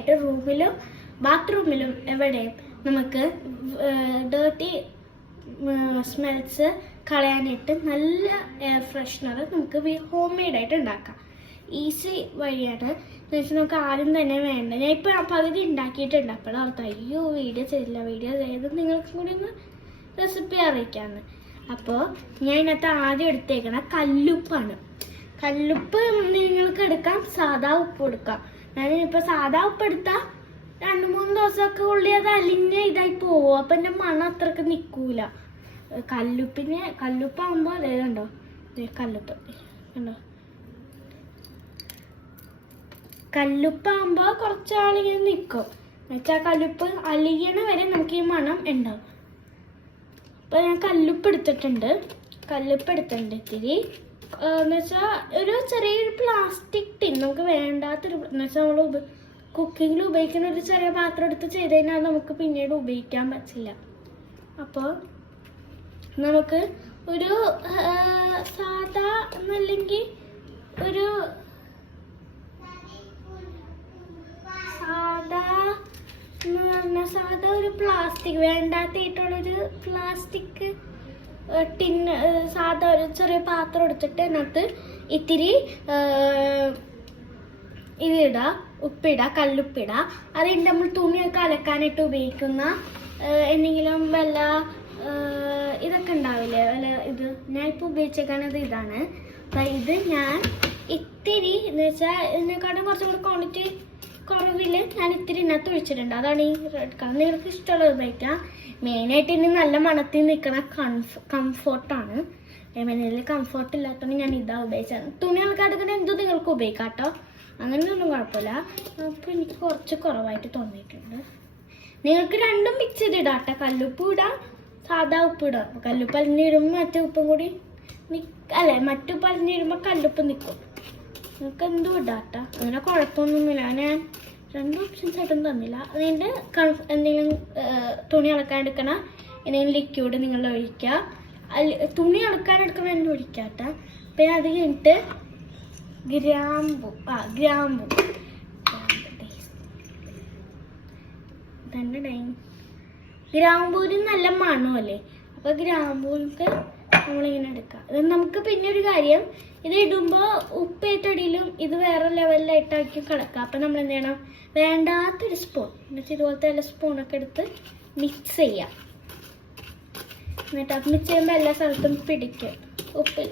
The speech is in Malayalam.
ആയിട്ട് റൂമിലും ബാത്റൂമിലും എവിടെയും നമുക്ക് ഡേർട്ടി സ്മെൽസ് കളയാനായിട്ട് നല്ല എയർ ഫ്രഷ്നർ നമുക്ക് ഹോം മെയ്ഡായിട്ട് ഉണ്ടാക്കാം. ഈസി വഴിയാണ് എന്ന് വെച്ചാൽ നമുക്ക് ആരും തന്നെ വേണ്ട. ഞാൻ ഇപ്പോൾ പകുതി ഉണ്ടാക്കിയിട്ടുണ്ട്. അപ്പോൾ ഓർത്ത് അയ്യോ വീഡിയോ ചെയ്തില്ല, വീഡിയോ ചെയ്ത് നിങ്ങൾക്ക് കൂടി ഒന്ന് റെസിപ്പി അറിയിക്കാമെന്ന്. അപ്പോൾ ഞാൻ ഇതിനകത്ത് ആദ്യം എടുത്തേക്കണ കല്ലുപ്പാണ്. കല്ലുപ്പ് നിങ്ങൾക്ക് എടുക്കാം, സാധാ ഉപ്പ് എടുക്കാം. ഞാനിപ്പോൾ സാധാ ഉപ്പ് എടുത്താൽ 2-3 ദിവസമൊക്കെ ഉള്ളി അത് അലിഞ്ഞ് ഇതായി പോവും. അപ്പം എൻ്റെ മണം അത്രക്ക് നിൽക്കൂല. കല്ലുപ്പാകുമ്പോൾ അതേ കണ്ടോ, കല്ലുപ്പ് കണ്ടോ, കല്ലുപ്പാകുമ്പോൾ കുറച്ചാളിങ്ങനെ നിൽക്കും. എന്നുവെച്ചാൽ കല്ലുപ്പ് അലിയണ വരെ നമുക്ക് ഈ മണം ഉണ്ടാവും. അപ്പോൾ ഞാൻ കല്ലുപ്പ് എടുത്തിട്ടുണ്ട് ഇത്തിരി. എന്ന് വെച്ചാൽ ഒരു ചെറിയൊരു പ്ലാസ്റ്റിക് ടിൻ, നമുക്ക് വേണ്ടാത്തൊരു, എന്ന് വെച്ചാൽ നമ്മൾ കുക്കിങ്ങിൽ ഉപയോഗിക്കുന്ന ഒരു ചെറിയ പാത്രം എടുത്ത് ചെയ്ത് കഴിഞ്ഞാൽ നമുക്ക് പിന്നീട് ഉപയോഗിക്കാൻ പറ്റില്ല. അപ്പോൾ നമുക്ക് ഒരു സാധാ എന്നല്ലെങ്കിൽ ഒരു സാധാ ഒരു പ്ലാസ്റ്റിക്, വേണ്ടാത്തിട്ടുള്ളൊരു പ്ലാസ്റ്റിക് ടിന്ന്, സാധാ ഒരു ചെറിയ പാത്രം എടുത്തിട്ട് അതിനകത്ത് ഇത്തിരി ഇതിടുക, ഉപ്പിടുക, കല്ലുപ്പിടുക. അതുകൊണ്ട് നമ്മൾ തുണിയൊക്കെ അലക്കാനായിട്ട് ഉപയോഗിക്കുന്ന എന്തെങ്കിലും വല്ല ഇതൊക്കെ ഉണ്ടാവില്ലേ, വല്ല ഇത് ഞാൻ ഇപ്പോൾ ഉപയോഗിച്ചേക്കാനത് ഇതാണ്. അപ്പം ഇത് ഞാൻ ഇത്തിരി എന്ന് വെച്ചാൽ ഇതിനെക്കാട്ടും കുറച്ചും കൂടി ക്വാണ്ടിറ്റി കുറവിൽ ഞാൻ ഇത്തിരി ഇതിനകത്ത് ഒഴിച്ചിട്ടുണ്ട്. അതാണ് ഈ റെഡ് കളർ. നിങ്ങൾക്ക് ഇഷ്ടമുള്ളത് ഉപയോഗിക്കാം. മെയിനായിട്ട് ഇനി നല്ല മണത്തിൽ നിൽക്കുന്ന കംഫോർട്ടാണ്. ഇതിൽ കംഫോർട്ട് ഇല്ലാത്തതുകൊണ്ട് ഞാൻ ഇതാ ഉപയോഗിച്ചത്. തുണി ആൾക്കാർക്ക് എന്തും നിങ്ങൾക്ക് ഉപയോഗിക്കാം കേട്ടോ, അങ്ങനെയൊന്നും കുഴപ്പമില്ല. അപ്പോൾ എനിക്ക് കുറച്ച് കുറവായിട്ട് തോന്നിയിട്ടുണ്ട്. നിങ്ങൾക്ക് രണ്ടും മിക്സ് ചെയ്തിടാം കേട്ടോ. കല്ലുപ്പ് ഇടാം, സാധാ ഉപ്പ് ഇടാം. കല്ലുപ്പ് അലിഞ്ഞിടുമ്പോൾ മറ്റേ ഉപ്പും കൂടി മറ്റുപ്പ് അലിഞ്ഞിടുമ്പോൾ കല്ലുപ്പ് നിൽക്കും. നിങ്ങൾക്ക് എന്തും ഇടാം കേട്ടോ, അങ്ങനെ കുഴപ്പമൊന്നുമില്ല. ഞാൻ 2 ഓപ്ഷൻസ് ആയിട്ടും തന്നില്ല. അതിൻ്റെ എന്തെങ്കിലും തുണി അളക്കാൻ എടുക്കണ എന്തെങ്കിലും ലിക്വിഡ് നിങ്ങൾ ഒഴിക്കുക. തുണി അളക്കാൻ എടുക്കണ എന്നെ ഒഴിക്കുക കേട്ടോ. പിന്നെ അത് കഴിഞ്ഞിട്ട് ഗ്രാമ്പു ഗ്രാമ്പൂര് നല്ല മണമല്ലേ. അപ്പോൾ ഗ്രാമ്പൂർക്ക് നമ്മളിങ്ങനെ എടുക്കാം. ഇത് നമുക്ക് പിന്നെ ഒരു കാര്യം, ഇത് ഇടുമ്പോൾ ഉപ്പേറ്റടിയിലും ഇത് വേറെ ലെവലിലായിട്ടായിരിക്കും കിടക്കുക. അപ്പം നമ്മൾ എന്ത് ചെയ്യണം, വേണ്ടാത്തൊരു സ്പൂൺ എന്നിട്ട് ഇതുപോലത്തെ എല്ലാ സ്പൂണൊക്കെ എടുത്ത് മിക്സ് ചെയ്യാം. എന്നിട്ട് അത് മിക്സ് ചെയ്യുമ്പോൾ എല്ലാ സ്ഥലത്തും പിടിക്കും ഉപ്പ്.